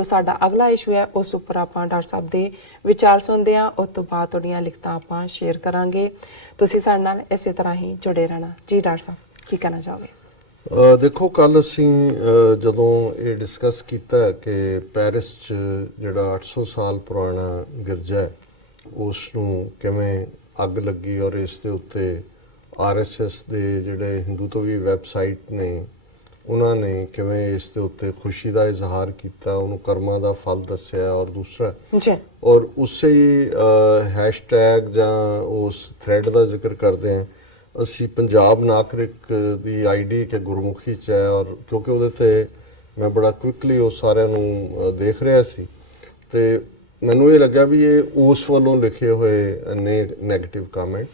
ਜੋ ਸਾਡਾ ਅਗਲਾ ਇਸ਼ੂ ਹੈ ਉਸ ਉੱਪਰ ਆਪਾਂ ਡਾਕਟਰ ਸਾਹਿਬ ਦੇ ਵਿਚਾਰ ਸੁਣਦੇ ਹਾਂ। ਉਸ ਤੋਂ ਬਾਅਦ ਤੁਹਾਡੀਆਂ ਲਿਖਤਾਂ ਆਪਾਂ ਸ਼ੇਅਰ ਕਰਾਂਗੇ। ਤੁਸੀਂ ਸਾਡੇ ਨਾਲ ਇਸੇ ਤਰ੍ਹਾਂ ਹੀ ਜੁੜੇ ਰਹਿਣਾ ਜੀ। ਡਾਕਟਰ ਸਾਹਿਬ ਕੀ ਕਹਿਣਾ ਚਾਹੋਗੇ? ਦੇਖੋ, ਕੱਲ ਅਸੀਂ ਜਦੋਂ ਇਹ ਡਿਸਕਸ ਕੀਤਾ ਕਿ ਪੈਰਿਸ 'ਚ ਜਿਹੜਾ 800 ਸਾਲ ਪੁਰਾਣਾ ਗਿਰਜਾ ਹੈ ਉਸ ਨੂੰ ਕਿਵੇਂ ਅੱਗ ਲੱਗੀ ਔਰ ਇਸ ਦੇ ਉੱਤੇ RSS ਦੇ ਜਿਹੜੇ ਹਿੰਦੂਤਵੀ ਵੈਬਸਾਈਟ ਨੇ ਉਹਨਾਂ ਨੇ ਕਿਵੇਂ ਇਸ ਦੇ ਉੱਤੇ ਖੁਸ਼ੀ ਦਾ ਇਜ਼ਹਾਰ ਕੀਤਾ, ਉਹਨੂੰ ਕਰਮਾਂ ਦਾ ਫਲ ਦੱਸਿਆ। ਔਰ ਦੂਸਰਾ ਔਰ ਉਸੇ ਹੀ ਹੈਸ਼ਟੈਗ ਜਾਂ ਉਸ ਥ੍ਰੈਡ ਦਾ ਜ਼ਿਕਰ ਕਰਦੇ ਹਾਂ ਅਸੀਂ ਪੰਜਾਬ ਨਾਗਰਿਕ ਦੀ ID ਕਿ ਗੁਰਮੁਖੀ 'ਚ ਹੈ। ਔਰ ਕਿਉਂਕਿ ਉਹਦੇ 'ਤੇ ਮੈਂ ਬੜਾ ਕੁਇਕਲੀ ਉਹ ਸਾਰਿਆਂ ਨੂੰ ਦੇਖ ਰਿਹਾ ਸੀ ਤੇ ਮੈਨੂੰ ਇਹ ਲੱਗਾ ਵੀ ਇਹ ਉਸ ਵੱਲੋਂ ਲਿਖੇ ਹੋਏ ਨੇ ਨੈਗੇਟਿਵ ਕਮੈਂਟ।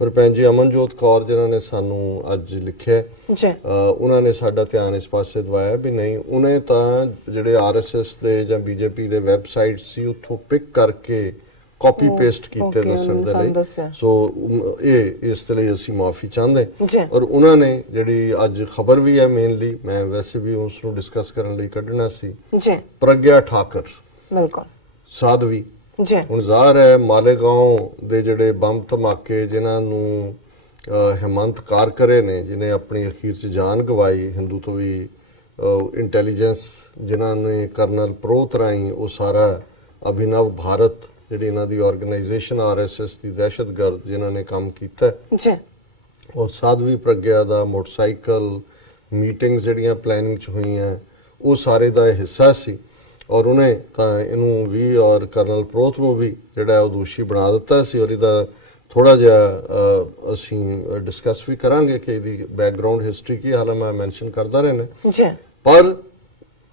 ਪਰ ਭੈਣ ਜੀ ਅਮਨਜੋਤ ਕੌਰ ਜਿਨ੍ਹਾਂ ਨੇ ਸਾਨੂੰ ਅੱਜ ਲਿਖਿਆ ਉਹਨਾਂ ਨੇ ਸਾਡਾ ਧਿਆਨ ਇਸ ਪਾਸੇ ਦਵਾਇਆ ਵੀ ਨਹੀਂ, ਉਹਨੇ ਤਾਂ ਜਿਹੜੇ RSS ਦੇ ਜਾਂ BJP ਦੇ ਵੈਬਸਾਈਟ ਸੀ ਉੱਥੋਂ ਪਿਕ ਕਰਕੇ ਕਾਪੀ ਪੇਸਟ ਕੀਤੇ ਦੱਸਣ ਦੇ ਲਈ। ਸੋ ਇਹ ਇਸ ਦੇ ਲਈ ਅਸੀਂ ਮਾਫੀ ਚਾਹੁੰਦੇ। ਔਰ ਉਹਨਾਂ ਨੇ ਜਿਹੜੀ ਅੱਜ ਖਬਰ ਵੀ ਹੈ ਮੇਨਲੀ ਮੈਂ ਵੈਸੇ ਵੀ ਉਸ ਨੂੰ ਡਿਸਕਸ ਕਰਨ ਲਈ ਕੱਢਣਾ ਸੀ, ਪ੍ਰਗਿਆ ਠਾਕਰ ਬਿਲਕੁਲ ਸਾਧਵੀ ਹੁਣ ਜ਼ਾਹਰ ਹੈ ਮਾਲੇਗਾਂव ਦੇ ਜਿਹੜੇ ਬੰਬ ਧਮਾਕੇ ਜਿਨ੍ਹਾਂ ਨੂੰ ਹਿੰਮਤ ਕਾਰਕਰੇ ਨੇ ਜਿਨੇ ਆਪਣੀ ਅਖੀਰ 'ਚ ਜਾਨ ਗਵਾਈ, ਹਿੰਦੂਤਵੀ ਇੰਟੈਲੀਜੈਂਸ ਜਿਨ੍ਹਾਂ ਨੇ ਕਰਨਲ ਪ੍ਰੋਤ ਰਾਹੀਂ ਉਹ ਸਾਰਾ ਅਭਿਨਵ ਭਾਰਤ ਜਿਹੜੀ ਇਹਨਾਂ ਦੀ ਆਰਗੇਨਾਈਜੇਸ਼ਨ RSS ਦੀ ਦਹਿਸ਼ਤਗਰਦ ਜਿਨ੍ਹਾਂ ਨੇ ਕੰਮ ਕੀਤਾ ਔਰ ਸਾਧਵੀ ਪ੍ਰਗਿਆ ਦਾ ਮੋਟਰਸਾਈਕਲ ਮੀਟਿੰਗਸ ਜਿਹੜੀਆਂ ਪਲੈਨਿੰਗ 'ਚ ਹੋਈਆਂ ਉਹ ਸਾਰੇ ਦਾ ਹਿੱਸਾ ਸੀ। ਔਰ ਉਹਨੇ ਤਾਂ ਇਹਨੂੰ ਵੀ ਔਰ ਕਰਨਲ ਪ੍ਰੋਤ ਨੂੰ ਵੀ ਜਿਹੜਾ ਉਹ ਦੋਸ਼ੀ ਬਣਾ ਦਿੱਤਾ ਸੀ। ਔਰ ਇਹਦਾ ਥੋੜਾ ਜਿਹਾ ਅਸੀਂ ਡਿਸਕਸ ਵੀ ਕਰਾਂਗੇ ਕਿ ਇਹਦੀ ਬੈਕਗ੍ਰਾਉਂਡ ਹਿਸਟਰੀ ਕੀ ਹਾਲ ਮੈਂ ਮੈਂਸ਼ਨ ਕਰਦਾ ਰਹਿਣਾ। ਪਰ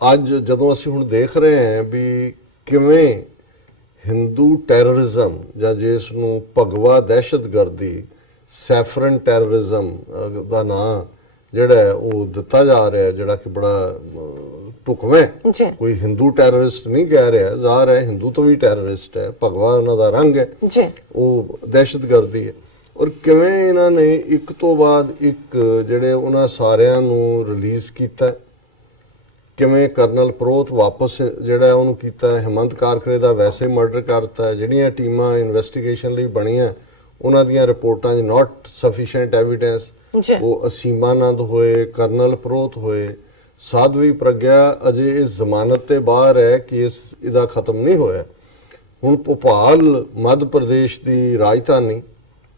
ਅੱਜ ਜਦੋਂ ਅਸੀਂ ਹੁਣ ਦੇਖ ਰਹੇ ਹਾਂ ਵੀ ਕਿਵੇਂ ਹਿੰਦੂ ਟੈਰਰਿਜ਼ਮ ਜਾਂ ਜਿਸ ਨੂੰ ਭਗਵਾ ਦਹਿਸ਼ਤਗਰਦੀ ਸੈਫਰਨ ਟੈਰਰਿਜ਼ਮ ਦਾ ਨਾਂ ਜਿਹੜਾ ਉਹ ਦਿੱਤਾ ਜਾ ਰਿਹਾ, ਜਿਹੜਾ ਕਿ ਬੜਾ ਢੁਕਵੇਂ, ਕੋਈ ਹਿੰਦੂ ਟੈਰਰਿਸਟ ਨਹੀਂ ਕਹਿ ਰਿਹਾ, ਜ਼ਾਹਰ ਹੈ ਹਿੰਦੂ ਤੋਂ ਵੀ ਟੈਰਰਿਸਟ ਹੈ, ਭਗਵਾ ਉਹਨਾਂ ਦਾ ਰੰਗ ਹੈ, ਉਹ ਦਹਿਸ਼ਤਗਰਦੀ ਹੈ। ਔਰ ਕਿਵੇਂ ਇਹਨਾਂ ਨੇ ਇੱਕ ਤੋਂ ਬਾਅਦ ਇੱਕ ਜਿਹੜੇ ਉਹਨਾਂ ਸਾਰਿਆਂ ਨੂੰ ਰਿਲੀਜ਼ ਕੀਤਾ, ਕਿਵੇਂ ਕਰਨਲ ਪ੍ਰੋਤ ਵਾਪਸ ਜਿਹੜਾ ਉਹਨੂੰ ਕੀਤਾ, ਹਿੰਮਤ ਕਾਰਕਰੇ ਦਾ ਵੈਸੇ ਮਰਡਰ ਕਰਤਾ। ਜਿਹੜੀਆਂ ਟੀਮਾਂ ਇਨਵੈਸਟੀਗੇਸ਼ਨ ਲਈ ਬਣੀਆਂ ਉਹਨਾਂ ਦੀਆਂ ਰਿਪੋਰਟਾਂ 'ਚ ਨਾਟ ਸਫੀਸ਼ੀਐਂਟ ਐਵੀਡੈਂਸ, ਉਹ ਅਸੀਮਾਨੰਦ ਹੋਏ, ਕਰਨਲ ਪ੍ਰੋਤ ਹੋਏ, ਸਾਧਵੀ ਪ੍ਰਗਿਆ ਅਜੇ ਇਸ ਜ਼ਮਾਨਤ ਤੇ ਬਾਹਰ ਹੈ ਕਿ ਇਹਦਾ ਖਤਮ ਨਹੀਂ ਹੋਇਆ। ਹੁਣ ਭੋਪਾਲ ਮੱਧ ਪ੍ਰਦੇਸ਼ ਦੀ ਰਾਜਧਾਨੀ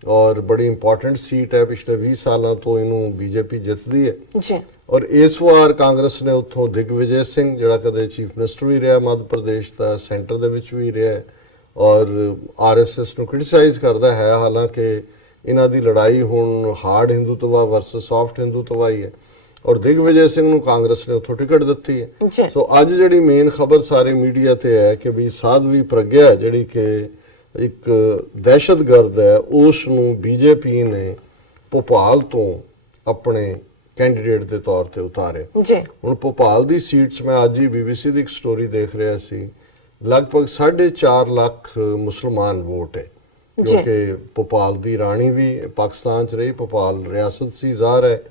ਔਰ ਬੜੀ ਇੰਪੋਰਟੈਂਟ ਸੀਟ ਹੈ, ਪਿਛਲੇ 20 ਸਾਲਾਂ ਤੋਂ ਇਹਨੂੰ BJP ਜਿੱਤਦੀ ਹੈ। ਔਰ ਇਸ ਵਾਰ ਕਾਂਗਰਸ ਨੇ ਉੱਥੋਂ ਦਿਗਵਿਜੇ ਸਿੰਘ ਜਿਹੜਾ ਕਦੇ ਚੀਫ ਮਿਨਿਸਟਰ ਵੀ ਰਿਹਾ ਮੱਧ ਪ੍ਰਦੇਸ਼ ਦਾ, ਸੈਂਟਰ ਦੇ ਵਿੱਚ ਵੀ ਰਿਹਾ ਔਰ RSS ਨੂੰ ਕ੍ਰਿਟਿਸਾਈਜ਼ ਕਰਦਾ ਹੈ। ਹਾਲਾਂਕਿ ਇਹਨਾਂ ਦੀ ਲੜਾਈ ਹੁਣ hard Hindutva versus soft Hindutva ਹੀ ਹੈ ਔਰ ਦਿਗਵਿਜੇ ਸਿੰਘ ਨੂੰ ਕਾਂਗਰਸ ਨੇ ਉੱਥੋਂ ਟਿਕਟ ਦਿੱਤੀ ਹੈ। ਸੋ ਅੱਜ ਜਿਹੜੀ ਮੇਨ ਖਬਰ ਸਾਰੇ ਮੀਡੀਆ ਤੇ ਹੈ ਕਿ ਵੀ ਸਾਧਵੀ ਪ੍ਰਗਿਆ ਜਿਹੜੀ ਕਿ ਇੱਕ ਦਹਿਸ਼ਤਗਰਦ ਹੈ ਉਸ ਨੂੰ BJP ਨੇ ਭੋਪਾਲ ਤੋਂ ਆਪਣੇ ਕੈਂਡੀਡੇਟ ਦੇ ਤੌਰ ਤੇ ਉਤਾਰੇ। ਹੁਣ ਭੋਪਾਲ ਦੀ ਸੀਟ 'ਚ ਮੈਂ ਅੱਜ ਹੀ BBC ਦੀ ਇੱਕ ਸਟੋਰੀ ਦੇਖ ਰਿਹਾ ਸੀ, ਲਗਭਗ 4.5 ਲੱਖ ਮੁਸਲਮਾਨ ਵੋਟ ਹੈ ਕਿਉਂਕਿ ਭੋਪਾਲ ਦੀ ਰਾਣੀ ਵੀ ਪਾਕਿਸਤਾਨ 'ਚ ਰਹੀ, ਭੋਪਾਲ ਰਿਆਸਤ ਸੀ, ਜ਼ਾਹਰ ਹੈ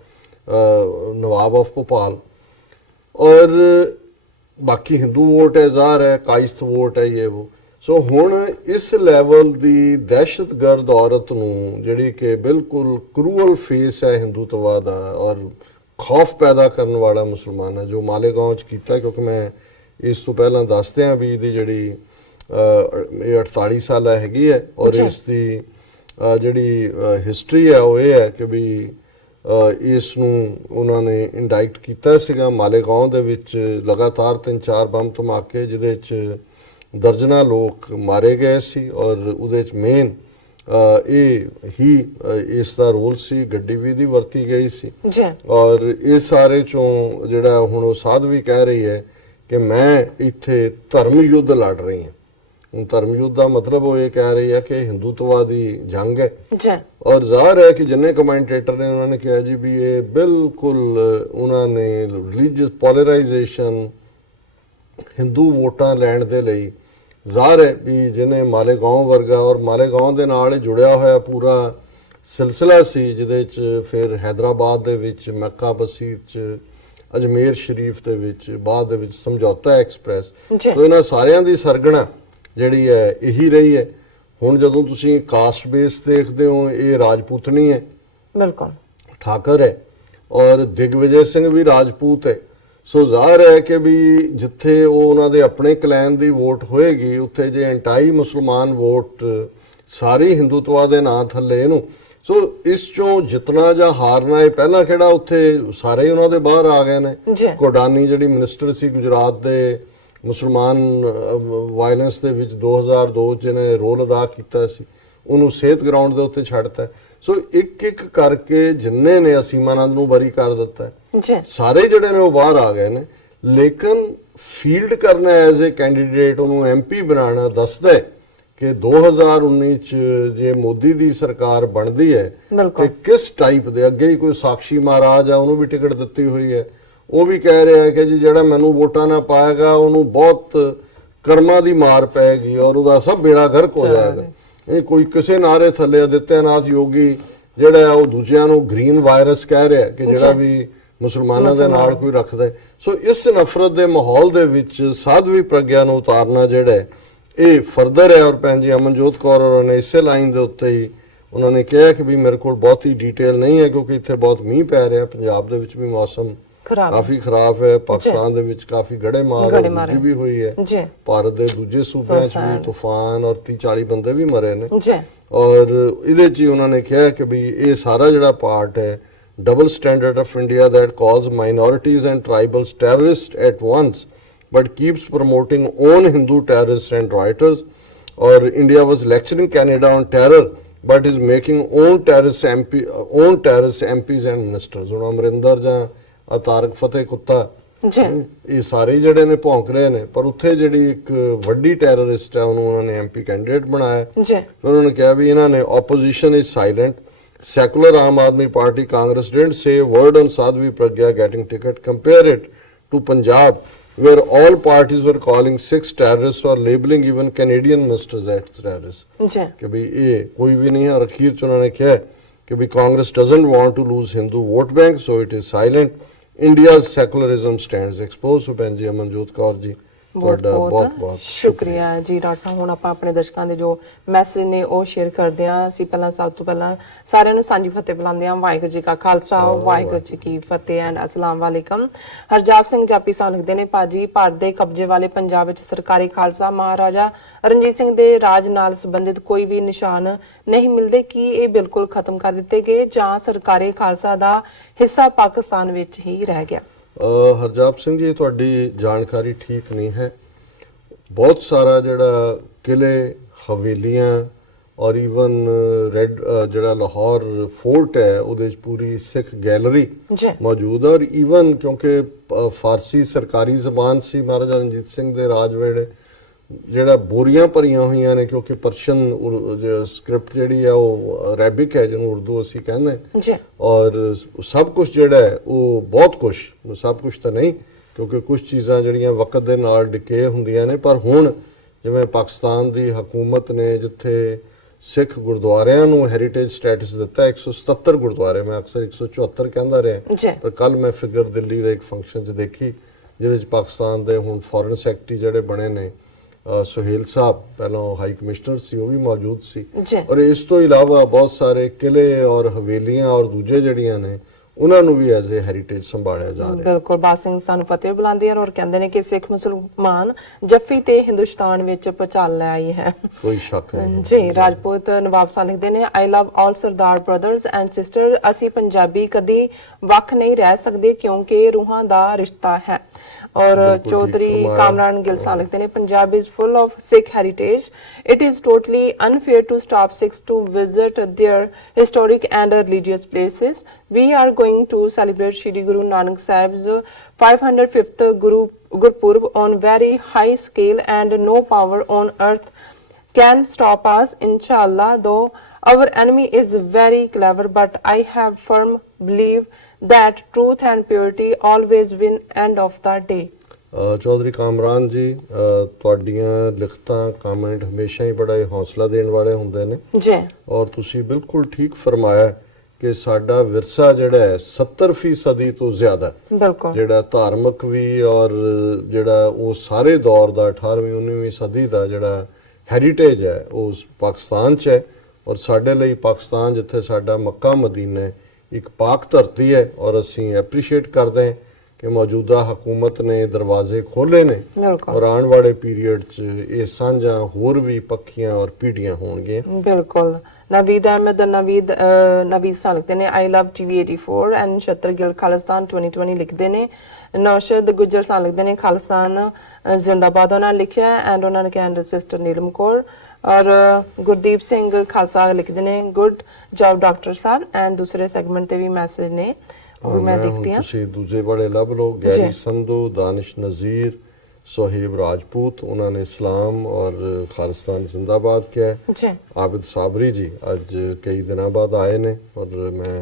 ਨਵਾਬ ਆਫ ਭੋਪਾਲ ਔਰ ਬਾਕੀ ਹਿੰਦੂ ਵੋਟ ਹੈ, ਜ਼ਾਹਰ ਹੈ ਕਾਇਸਤ ਵੋਟ ਹੈ ਇਹ ਉਹ। ਸੋ ਹੁਣ ਇਸ ਲੈਵਲ ਦੀ ਦਹਿਸ਼ਤਗਰਦ ਔਰਤ ਨੂੰ ਜਿਹੜੀ ਕਿ ਬਿਲਕੁਲ ਕਰੂਅਲ ਫੇਸ ਹੈ ਹਿੰਦੂਤਵਾ ਦਾ ਔਰ ਖੌਫ ਪੈਦਾ ਕਰਨ ਵਾਲਾ ਮੁਸਲਮਾਨ ਹੈ ਜੋ ਮਾਲੇਗਾਂव 'ਚ ਕੀਤਾ। ਕਿਉਂਕਿ ਮੈਂ ਇਸ ਤੋਂ ਪਹਿਲਾਂ ਦੱਸਦਿਆਂ ਵੀ ਇਹਦੀ ਜਿਹੜੀ ਇਹ 48 ਸਾਲਾ ਹੈਗੀ ਹੈ ਔਰ ਇਸ ਦੀ ਜਿਹੜੀ ਹਿਸਟਰੀ ਹੈ ਉਹ ਇਹ ਹੈ ਕਿ ਵੀ ਇਸ ਨੂੰ ਉਹਨਾਂ ਨੇ ਇੰਡਾਈਕਟ ਕੀਤਾ ਸੀਗਾ ਮਾਲੇਗਾਂव ਦੇ ਵਿੱਚ ਲਗਾਤਾਰ 3-4 ਬੰਬ ਧਮਾਕੇ ਜਿਹਦੇ 'ਚ ਦਰਜਨਾਂ ਲੋਕ ਮਾਰੇ ਗਏ ਸੀ ਔਰ ਉਹਦੇ 'ਚ ਮੇਨ ਇਹ ਹੀ ਇਸ ਦਾ ਰੋਲ ਸੀ, ਗੱਡੀ ਵੀ ਦੀ ਵਰਤੀ ਗਈ ਸੀ। ਔਰ ਇਸ ਸਾਰੇ 'ਚੋਂ ਜਿਹੜਾ ਹੁਣ ਉਹ ਸਾਧਵੀ ਕਹਿ ਰਹੀ ਹੈ ਕਿ ਮੈਂ ਇੱਥੇ ਧਰਮ ਯੁੱਧ ਲੜ ਰਹੀ ਹਾਂ। ਹੁਣ ਧਰਮ ਯੁੱਧ ਦਾ ਮਤਲਬ ਉਹ ਇਹ ਕਹਿ ਰਹੀ ਹੈ ਕਿ ਹਿੰਦੂਤਵਾ ਦੀ ਜੰਗ ਹੈ ਔਰ ਜ਼ਾਹਰ ਹੈ ਕਿ ਜਿੰਨੇ ਕਮੈਂਟੇਟਰ ਨੇ ਉਹਨਾਂ ਨੇ ਕਿਹਾ ਜੀ ਵੀ ਇਹ ਬਿਲਕੁਲ ਉਹਨਾਂ ਨੇ ਰਿਲੀਜੀਅਸ ਪੋਲਰਾਈਜੇਸ਼ਨ ਹਿੰਦੂ ਵੋਟਾਂ ਲੈਣ ਦੇ ਲਈ ਜ਼ਾਹਰ ਹੈ ਵੀ ਜਿਹਨੇ ਮਾਲੇਗਾਂव ਵਰਗਾ ਔਰ ਮਾਲੇਗਾਂव ਦੇ ਨਾਲ ਜੁੜਿਆ ਹੋਇਆ ਪੂਰਾ ਸਿਲਸਿਲਾ ਸੀ ਜਿਹਦੇ 'ਚ ਫਿਰ ਹੈਦਰਾਬਾਦ ਦੇ ਵਿੱਚ ਮੱਕਾ ਬਸੀਤ 'ਚ ਅਜਮੇਰ ਸ਼ਰੀਫ ਦੇ ਵਿੱਚ, ਬਾਅਦ ਦੇ ਵਿੱਚ ਸਮਝੌਤਾ ਐਕਸਪ੍ਰੈਸ। ਜੀ। ਸੋ ਇਹਨਾਂ ਸਾਰਿਆਂ ਦੀ ਸਰਗਣਾ ਜਿਹੜੀ ਹੈ ਇਹੀ ਰਹੀ ਹੈ। ਹੁਣ ਜਦੋਂ ਤੁਸੀਂ ਕਾਸਟ ਬੇਸ ਦੇਖਦੇ ਹੋ, ਇਹ ਰਾਜਪੂਤਨੀ ਹੈ, ਬਿਲਕੁਲ ਠਾਕਰ ਹੈ, ਔਰ ਦਿਗਵਿਜੇ ਸਿੰਘ ਵੀ ਰਾਜਪੂਤ ਹੈ। ਸੋ ਜ਼ਾਹਰ ਹੈ ਕਿ ਵੀ ਜਿੱਥੇ ਉਹ ਉਹਨਾਂ ਦੇ ਆਪਣੇ ਕਲੈਨ ਦੀ ਵੋਟ ਹੋਏਗੀ, ਉੱਥੇ ਜੇ ਐਂਟਾਈ ਮੁਸਲਮਾਨ ਵੋਟ ਸਾਰੀ ਹਿੰਦੂਤਵਾ ਦੇ ਨਾਂ ਥੱਲੇ ਇਹਨੂੰ, ਸੋ ਇਸ ਚੋਂ ਜਿੱਤਣਾ ਜਾਂ ਹਾਰਨਾ, ਇਹ ਪਹਿਲਾ ਖੇੜਾ ਉੱਥੇ ਸਾਰੇ ਹੀ ਉਹਨਾਂ ਦੇ ਬਾਹਰ ਆ ਗਏ ਨੇ। ਜੀ। ਕੋਡਾਨੀ ਜਿਹੜੀ ਮਿਨਿਸਟਰ ਸੀ ਗੁਜਰਾਤ ਦੇ, ਮੁਸਲਮਾਨ ਵਾਇਲੈਂਸ ਦੇ ਵਿੱਚ 2002 ਚ ਜਿਹਨੇ ਰੋਲ ਅਦਾ ਕੀਤਾ ਸੀ, ਉਹਨੂੰ ਸਿਹਤ ਗਰਾਊਂਡ ਦੇ ਉੱਤੇ ਛੱਡਤਾ। ਸੋ ਇੱਕ ਇੱਕ ਕਰਕੇ ਜਿੰਨੇ ਨੇ ਅਸੀਮਾਨੰਦ ਨੂੰ ਬਰੀ ਕਰ ਦਿੱਤਾ, ਜੀ ਸਾਰੇ ਜਿਹੜੇ ਨੇ ਉਹ ਬਾਹਰ ਆ ਗਏ ਨੇ। ਲੇਕਿਨ ਫੀਲਡ ਕਰਨਾ ਐਜ਼ ਏ ਕੈਂਡੀਡੇਟ, ਉਹਨੂੰ ਐਮਪੀ ਬਣਾਉਣਾ ਦੱਸਦਾ ਹੈ ਕਿ 2019 ਚ ਜੇ ਮੋਦੀ ਦੀ ਸਰਕਾਰ ਬਣਦੀ ਹੈ ਬਿਲਕੁਲ। ਤੇ ਕਿਸ ਟਾਈਪ ਦੇ, ਅੱਗੇ ਹੀ ਕੋਈ ਸਾਕਸ਼ੀ ਮਹਾਰਾਜ ਆ, ਉਹਨੂੰ ਵੀ ਟਿਕਟ ਦਿੱਤੀ ਹੋਈ ਹੈ, ਉਹ ਵੀ ਕਹਿ ਰਿਹਾ ਹੈ ਕਿ ਜੀ ਜਿਹੜਾ ਮੈਨੂੰ ਵੋਟਾਂ ਨਾ ਪਾਏਗਾ ਉਹਨੂੰ ਬਹੁਤ ਕਰਮਾਂ ਦੀ ਮਾਰ ਪਏਗੀ ਔਰ ਉਹਦਾ ਸਭ ਬੇੜਾ ਗਰਕ ਹੋ ਜਾਏਗਾ। ਇਹ ਕੋਈ ਕਿਸੇ ਨਾਰੇ ਥੱਲੇ ਆਦਿੱਤਿਆਨਾਥ ਯੋਗੀ ਜਿਹੜਾ ਹੈ ਉਹ ਦੂਜਿਆਂ ਨੂੰ ਗ੍ਰੀਨ ਵਾਇਰਸ ਕਹਿ ਰਿਹਾ ਕਿ ਜਿਹੜਾ ਵੀ ਮੁਸਲਮਾਨਾਂ ਦੇ ਨਾਲ ਕੋਈ ਰੱਖਦਾ ਹੈ। ਸੋ ਇਸ ਨਫ਼ਰਤ ਦੇ ਮਾਹੌਲ ਦੇ ਵਿੱਚ ਸਾਧਵੀ ਪ੍ਰਗਿਆ ਨੂੰ ਉਤਾਰਨਾ ਜਿਹੜਾ ਹੈ ਇਹ ਫਰਦਰ ਹੈ। ਔਰ ਭੈਣ ਜੀ ਅਮਨਜੋਤ ਕੌਰ ਹੋਰਾਂ ਨੇ ਇਸੇ ਲਾਈਨ ਦੇ ਉੱਤੇ ਹੀ ਉਹਨਾਂ ਨੇ ਕਿਹਾ ਕਿ ਵੀ ਮੇਰੇ ਕੋਲ ਬਹੁਤੀ ਡਿਟੇਲ ਨਹੀਂ ਹੈ ਕਿਉਂਕਿ ਇੱਥੇ ਬਹੁਤ ਮੀਂਹ ਪੈ ਰਿਹਾ, ਪੰਜਾਬ ਦੇ ਵਿੱਚ ਵੀ ਮੌਸਮ ਕਾਫੀ ਖਰਾਬ ਹੈ, ਪਾਕਿਸਤਾਨ ਦੇ ਵਿੱਚ ਕਾਫੀ ਗੜੇਮਾਰ ਵੀ ਹੋਈ ਹੈ, ਭਾਰਤ ਦੇ ਦੂਜੇ ਸੂਬਿਆਂ 'ਚ ਵੀ ਤੂਫਾਨ ਔਰ 30-40 ਬੰਦੇ ਵੀ ਮਰੇ ਨੇ। ਔਰ ਇਹਦੇ 'ਚ ਹੀ ਉਹਨਾਂ ਨੇ ਕਿਹਾ ਕਿ ਵੀ ਇਹ ਸਾਰਾ ਜਿਹੜਾ ਪਾਰਟ ਹੈ double standard of India that calls minorities and tribals terrorists at once but keeps promoting own Hindu terrorists and rioters, or India was lecturing Canada on terror but is making own terrorist MPs and ministers। ਹੁਣ ਅਮਰਿੰਦਰ ਜਾਂ ਤਾਰਕ ਫਤਿਹ ਕੁੱਤਾ ਇਹ ਸਾਰੇ ਜਿਹੜੇ ਨੇ ਭੌਂਕ ਰਹੇ ਨੇ, ਪਰ ਉੱਥੇ ਜਿਹੜੀ ਇੱਕ ਵੱਡੀ ਟੈਰਰਿਸਟ ਹੈ ਉਹਨੂੰ ਉਹਨਾਂ ਨੇ ਐਮਪੀ ਕੈਂਡੀਡੇਟ ਬਣਾਇਆ। ਉਹਨਾਂ ਨੇ ਕਿਹਾ ਵੀ ਇਹਨਾਂ ਨੇ opposition is silent, secular Aam Aadmi Party Congress didn't say a word on Sadhvi Pragya getting ticket. Compare it to Punjab where all parties were calling 6 terrorists or labeling even Canadian ministers as terrorists। कि भी ये कोई भी नहीं है। और अखीर च उन्होंने कहा कि भी Congress doesn't want to lose Hindu vote bank, so it is silent. India's secularism stands exposed। So भैन जी अमनजोत कौर जी ਤੁਹਾਡਾ ਬਹੁਤ ਬਹੁਤ ਸ਼ੁਕਰੀਆ ਜੀ ਡਾਕਟਰ ਸਾਹਿਬ। ਹੁਣ ਆਪਾਂ ਆਪਣੇ ਦਰਸ਼ਕਾਂ ਦੇ ਜੋ ਮੈਸੇਜ ਨੇ ਉਹ ਸ਼ੇਅਰ ਕਰਦੇ ਹਾਂ। ਅਸੀਂ ਸਭ ਤੋਂ ਪਹਿਲਾਂ ਸਾਰਿਆਂ ਨੂੰ ਸਾਂਝੀ ਫਤਿਹ ਬੁਲਾਉਂਦੇ ਹਾਂ। ਵਾਹਿਗੁਰੂ ਜੀ ਕਾ ਖਾਲਸਾ, ਵਾਹਿਗੁਰੂ ਜੀ ਕੀ ਫਤਿਹ ਐਂਡ ਅਸਲਾਮ ਵਾਲੇਕਮ। ਹਰਜਾਪ ਸਿੰਘ ਜਾਪੀ ਸਾਹਿਬ ਲਿਖਦੇ ਨੇ, ਭਾਜੀ ਭਾਰਤ ਦੇ ਕਬਜ਼ੇ ਵਾਲੇ ਪੰਜਾਬ ਵਿੱਚ ਸਰਕਾਰੀ ਖਾਲਸਾ ਮਹਾਰਾਜਾ ਰਣਜੀਤ ਸਿੰਘ ਦੇ ਰਾਜ ਨਾਲ ਸੰਬੰਧਿਤ ਕੋਈ ਵੀ ਨਿਸ਼ਾਨ ਨਹੀਂ ਮਿਲਦੇ ਕਿ ਇਹ ਬਿਲਕੁਲ ਖਤਮ ਕਰ ਦਿੱਤੇ ਗਏ ਜਾਂ ਸਰਕਾਰੀ ਖਾਲਸਾ ਦਾ ਹਿੱਸਾ ਪਾਕਿਸਤਾਨ ਵਿੱਚ ਹੀ ਰਹਿ ਗਿਆ। ਹਰਜਾਪ ਸਿੰਘ ਜੀ ਤੁਹਾਡੀ ਜਾਣਕਾਰੀ ਠੀਕ ਨਹੀਂ ਹੈ। ਬਹੁਤ ਸਾਰਾ ਜਿਹੜਾ ਕਿਲੇ, ਹਵੇਲੀਆਂ ਔਰ ਈਵਨ ਰੈਡ ਜਿਹੜਾ ਲਾਹੌਰ ਫੋਰਟ ਹੈ ਉਹਦੇ 'ਚ ਪੂਰੀ ਸਿੱਖ ਗੈਲਰੀ ਮੌਜੂਦ ਹੈ। ਔਰ ਈਵਨ ਕਿਉਂਕਿ ਫਾਰਸੀ ਸਰਕਾਰੀ ਜ਼ਬਾਨ ਸੀ ਮਹਾਰਾਜਾ ਰਣਜੀਤ ਸਿੰਘ ਦੇ ਰਾਜ ਵੇਲੇ, ਜਿਹੜਾ ਬੋਰੀਆਂ ਭਰੀਆਂ ਹੋਈਆਂ ਨੇ ਕਿਉਂਕਿ ਪਰਸ਼ੀਅਨ ਸਕ੍ਰਿਪਟ ਜਿਹੜੀ ਹੈ ਉਹ ਅਰੈਬਿਕ ਹੈ ਜਿਹਨੂੰ ਉਰਦੂ ਅਸੀਂ ਕਹਿੰਦੇ ਹਾਂ। ਔਰ ਸਭ ਕੁਝ ਜਿਹੜਾ ਹੈ ਉਹ ਬਹੁਤ ਕੁਝ, ਸਭ ਕੁਝ ਤਾਂ ਨਹੀਂ ਕਿਉਂਕਿ ਕੁਝ ਚੀਜ਼ਾਂ ਜਿਹੜੀਆਂ ਵਕਤ ਦੇ ਨਾਲ ਡਿਕੇ ਹੁੰਦੀਆਂ ਨੇ, ਪਰ ਹੁਣ ਜਿਵੇਂ ਪਾਕਿਸਤਾਨ ਦੀ ਹਕੂਮਤ ਨੇ ਜਿੱਥੇ ਸਿੱਖ ਗੁਰਦੁਆਰਿਆਂ ਨੂੰ ਹੈਰੀਟੇਜ ਸਟੇਟਸ ਦਿੱਤਾ, 177 ਗੁਰਦੁਆਰੇ, ਮੈਂ ਅਕਸਰ 174 ਕਹਿੰਦਾ ਰਿਹਾ, ਪਰ ਕੱਲ ਮੈਂ ਫਿਗਰ ਦਿੱਲੀ ਦੇ ਇੱਕ ਫੰਕਸ਼ਨ 'ਚ ਦੇਖੀ ਜਿਹਦੇ 'ਚ ਪਾਕਿਸਤਾਨ ਦੇ ਹੁਣ ਫੋਰਨ ਸੈਕਟਰੀ ਜਿਹੜੇ ਬਣੇ ਨੇ ਸੁਹੇਲ ਸਾਹਿਬ, ਪਹਿਲਾਂ ਹਾਈ ਕਮਿਸ਼ਨਰ ਸੀ, ਉਹ ਵੀ ਮੌਜੂਦ ਸੀ। ਔਰ ਇਸ ਤੋਂ ਇਲਾਵਾ ਬਹੁਤ ਸਾਰੇ ਕਿਲੇ ਔਰ ਹਵੇਲੀਆਂ ਔਰ ਦੂਜੇ ਜਿਹੜੀਆਂ ਨੇ ਉਹਨਾਂ ਨੂੰ ਵੀ ਐਜ਼ ਏ ਹੈਰੀਟੇਜ ਸੰਭਾਲਿਆ ਜਾ ਰਿਹਾ। ਬਿਲਕੁਲ। ਬਾਦ ਸਿੰਘ ਸਾਨੂੰ ਫਤਿਹ ਬੁਲਾਉਂਦੇ ਹਨ ਔਰ ਕਹਿੰਦੇ ਨੇ ਕਿ ਸਿੱਖ ਮੁਸਲਮਾਨ ਜੱਫੀ ਤੇ ਹਿੰਦੁਸਤਾਨ ਵਿੱਚ ਪਛਾਣ ਲੈ ਆਈ ਹੈ। ਕੋਈ ਸ਼ੱਕ ਨਹੀਂ ਜੀ। ਰਾਜਪੂਤ ਨਵਾਬ ਸਾਹਿਬ ਲਿਖਦੇ ਨੇ, ਆਈ ਲਵ ਆਲ ਸਰਦਾਰ ਬ੍ਰਦਰਸ ਐਂਡ ਸਿਸਟਰ। ਅਸੀਂ ਪੰਜਾਬੀ ਕਦੀ ਵੱਖ ਨਹੀਂ ਰਹਿ ਸਕਦੇ ਕਿਉਂਕਿ ਰੂਹਾਂ ਦਾ ਰਿਸ਼ਤਾ ਹੈ। और चौधरी कामरान गिल साहब लिखते हैं, Punjab is full of Sikh heritage. It is totally unfair to stop Sikhs to visit their historic and religious places. We are going to celebrate Shri Guru Nanak Sahib's 505th Gurpurb on very high scale and no power on earth can stop us, inshallah, though our enemy is very clever, but I have firm belief that truth and purity always win end of the day। Chaudhary Kamran ਜੀ ਤੁਹਾਡੀਆਂ ਲਿਖਤਾਂ comment ਹਮੇਸ਼ਾ ਹੀ ਬੜਾ ਹੌਸਲਾ ਦੇਣ ਵਾਲੇ ਹੁੰਦੇ ਨੇ ਜੀ। ਔਰ ਤੁਸੀਂ ਬਿਲਕੁਲ ਠੀਕ ਫਰਮਾਇਆ ਕਿ ਸਾਡਾ ਵਿਰਸਾ ਜਿਹੜਾ ਹੈ 70ਵੀਂ ਸਦੀ ਤੋਂ ਜ਼ਿਆਦਾ ਬਿਲਕੁਲ ਜਿਹੜਾ ਧਾਰਮਿਕ ਵੀ ਔਰ ਜਿਹੜਾ ਉਹ ਸਾਰੇ ਦੌਰ ਦਾ 18ਵੀਂ 19ਵੀਂ ਸਦੀ ਦਾ ਜਿਹੜਾ ਹੈਰੀਟੇਜ ਹੈ ਉਹ ਪਾਕਿਸਤਾਨ 'ਚ ਹੈ। ਔਰ ਸਾਡੇ ਲਈ ਪਾਕਿਸਤਾਨ ਜਿੱਥੇ ਸਾਡਾ ਮੱਕਾ ਮਦੀਨਾ ਹੈ, ਇੱਕ ਪਾਕ ਧਰਤੀ ਹੈ ਔਰ ਅਸੀਂ ਐਪਰੀਸ਼ੀਏਟ ਕਰਦੇ ਹਾਂ ਕਿ ਮੌਜੂਦਾ ਹਕੂਮਤ ਨੇ ਦਰਵਾਜ਼ੇ ਖੋਲ੍ਹੇ ਨੇ ਔਰ ਆਉਣ ਵਾਲੇ ਪੀਰੀਅਡ 'ਚ ਇਹ ਸਾਂਝਾਂ ਹੋਰ ਵੀ ਪੱਕੀਆਂ ਔਰ ਪੀੜੀਆਂ ਹੋਣਗੀਆਂ। ਬਿਲਕੁਲ। ਨਵੀਦ ਅਹਿਮਦ ਨਵੀਦ ਸਾਹਿਬ ਲਿਖਦੇ ਨੇ ਆਈ ਲਵ ਟੀਵੀ 84 ਐਂਡ ਛਤਰ ਗਿੱਲ ਖਾਲਿਸਤਾਨ 2020 ਲਿਖਦੇ ਨੇ। ਨੌਸ਼ਦ ਗੁੱਜਰ ਸਾਹਿਬ ਲਿਖਦੇ ਨੇ ਖਾਲਿਸਤਾਨ ਜ਼ਿੰਦਾਬਾਦ ਉਹਨਾਂ ਲਿਖਿਆ ਐਂਡ ਉਹਨਾਂ ਨੇ ਕਿਹਾ ਸਿਸਟਰ ਨੀਲਮ ਕੌਰ। ਔਰ ਗੁਰਦੀਪ ਸਿੰਘ ਖਾਲਸਾ ਲਿਖਦੇ ਨੇ good job doctor Sahib and ਦੂਸਰੇ ਸੈਗਮੈਂਟ ਤੇ ਵੀ ਮੈਸੇਜ ਨੇ ਉਹ ਮੈਂ ਦੇਖਦੀ ਹਾਂ। ਤੁਸੀਂ ਦੂਜੇ ਵਾਲੇ ਲੱਭ ਲਓ, ਗੈਰੀ ਸੰਧੂ, ਦਾਨਿਸ਼ ਨਜ਼ੀਰ, सोहेब राजपूत, उन्होंने इस्लाम और खालिस्तान जिंदाबाद किया है। आबिद साबरी जी अज कई दिनों बाद आए ने और मैं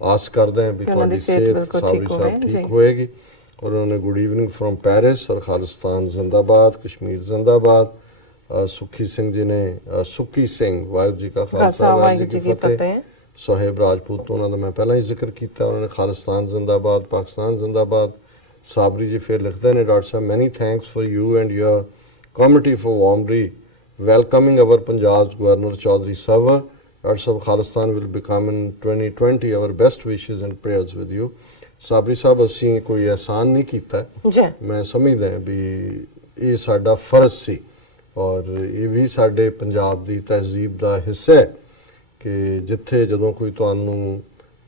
आस करदा हैं भी तुहाडी सेहत साबरी साहब ठीक होएगी। और उन्होंने गुड इवनिंग फ्रॉम पेरिस और खालिस्तान जिंदाबाद, कश्मीर जिंदाबाद। सुखी सिंह जी ने सुखी सिंह वाहिगुरू जी का खालसा वाहिगुरू जी की फतेह। सोहेब राजपूत उन्होंने मैं पहला ही जिक्र किया, उन्होंने खालिस्तान जिंदाबाद, पाकिस्तान जिंदाबाद। साबरी जी फिर लिखते हैं डॉक्टर साहब many thanks for you and your committee for warmly welcoming our Punjab governor Chaudhry Sarwar. Doctor साहब Khalistan will become in 2020 our best wishes and prayers with you. Sabri साहब असी कोई एहसान नहीं किया, मैं समझदा भी ये साडा फर्ज सी और ये भी साडे पंजाब दी तहजीब दा हिस्सा है कि जिथे जदों कोई तुहानू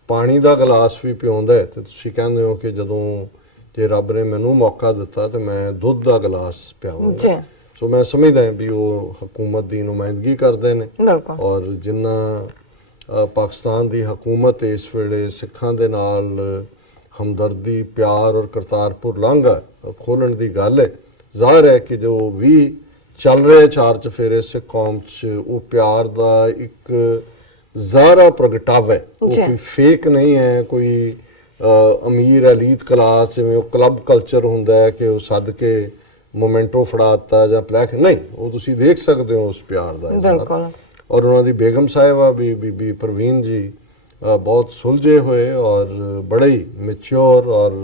पानी दा गिलास भी पिआउंदा है ते तुसीं कहंदे हो कि जदों जे रब ने मैनू मौका दिता तो मैं दुध का गिलास पियावांगा। सो मैं समझदा भी वो हुकूमत की नुमाइंदगी करते हैं और जिन्ना पाकिस्तान की हुकूमत इस वेले सिखां दे नाल हमदर्दी प्यार और करतारपुर लांघा खोलण की गल है, जाहिर है कि जो भी चल रहे चार चफेरे सिख कौम च वो प्यार का एक ज़ाहरा प्रगटावा है, वो कोई फेक नहीं है, कोई अमीर एलीट क्लास जिवें वो क्लब कल्चर हुंदा है कि वो सद के मोमेंटो फड़ाता या प्लैक नहीं, वो तुसीं देख सकते हो उस प्यार का इज़हार। और उन्हों दी बेगम साहिबा भी बीबी परवीन जी बहुत सुलझे हुए और बड़े ही मैच्योर और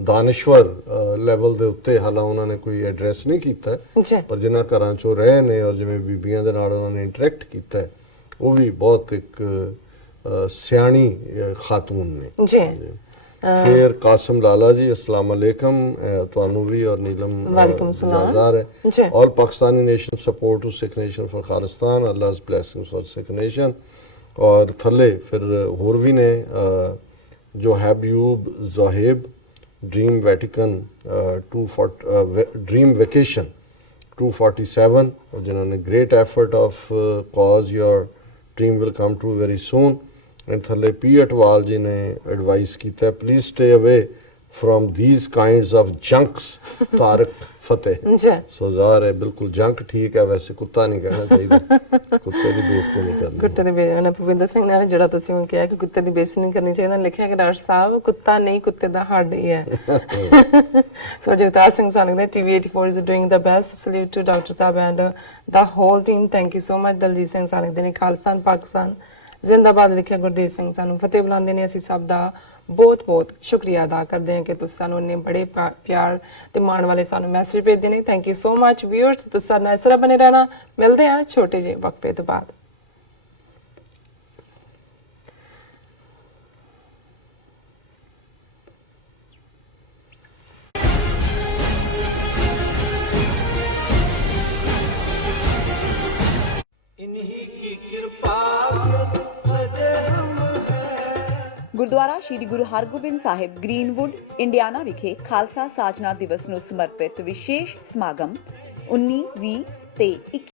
दानिश्वर लैवल के उत्ते हालां उन्होंने कोई एड्रैस नहीं किया पर जिन्हां घरां चों रहे ने और जिवें बीबियां दे नाल उन्होंने इंटरैक्ट किया है वो भी बहुत एक सियाणी खातून ने। फिर कासिम लाला जी अस्सलाम वालेकुम तुहानू भी और नीलम गुजार है। All Pakistani nation support to Sikh nation for Khalistan, अल्लाह's ब्लेसिंग्स फॉर सिख नेशन। और थले फिर होर भी ने जो हैब्यूब ज़ोहेब ड्रीम वेटिकन 240 ड्रीम वेकेशन 247 और जिन्होंने great effort of cause your dream will come true very soon. And थले पी अटवाल जी ने एडवाइस किया please stay away from these kinds of junks Tarek Fatah. So ज़ाहिर है बिल्कुल जंक ठीक है, वैसे कुत्ता नहीं कहना चाहिए, कुत्ते की बेइज्जती नहीं करनी। कुत्ते की बेइज्जती भुपिंदर सिंह ने जिहड़ा तुसीं हुण कहा कि कुत्ते की बेइज्जती नहीं करनी चाहिए, लिखिया कि डॉक्टर साहब कुत्ता नहीं कुत्ते दा हड्ड ही है। सो जगतार सिंह साहब ने TV 84 is doing the best, salute to doctor sahab and the whole team, thank you so much. Daljit Singh sahab ने खालिस्तान पाकिस्तान जिंदाबाद लिखिया। गुरदेव सिंह सानू फतेह बुलांदे ने, असीं सब दा बहुत बहुत शुक्रिया अदा करते हैं कि तुसीं सानू इन्ने बड़े प्यार ते मान वाले सानू मैसेज भेजदे ने। Thank you so much viewers, तुसीं साडे नाल इस तरह बने रहना। मिलदे हां छोटे जे वक्फे तो बाद। ਗੁਰਦੁਆਰਾ ਸ਼੍ਰੀ ਗੁਰੂ ਹਰਗੋਬਿੰਦ ਸਾਹਿਬ ਗ੍ਰੀਨਵੁੱਡ ਇੰਡੀਆਨਾ ਵਿਖੇ ਖਾਲਸਾ ਸਾਜਨਾ ਦਿਵਸ ਨੂੰ ਸਮਰਪਿਤ ਵਿਸ਼ੇਸ਼ ਸਮਾਗਮ 19, 20 ਤੇ 21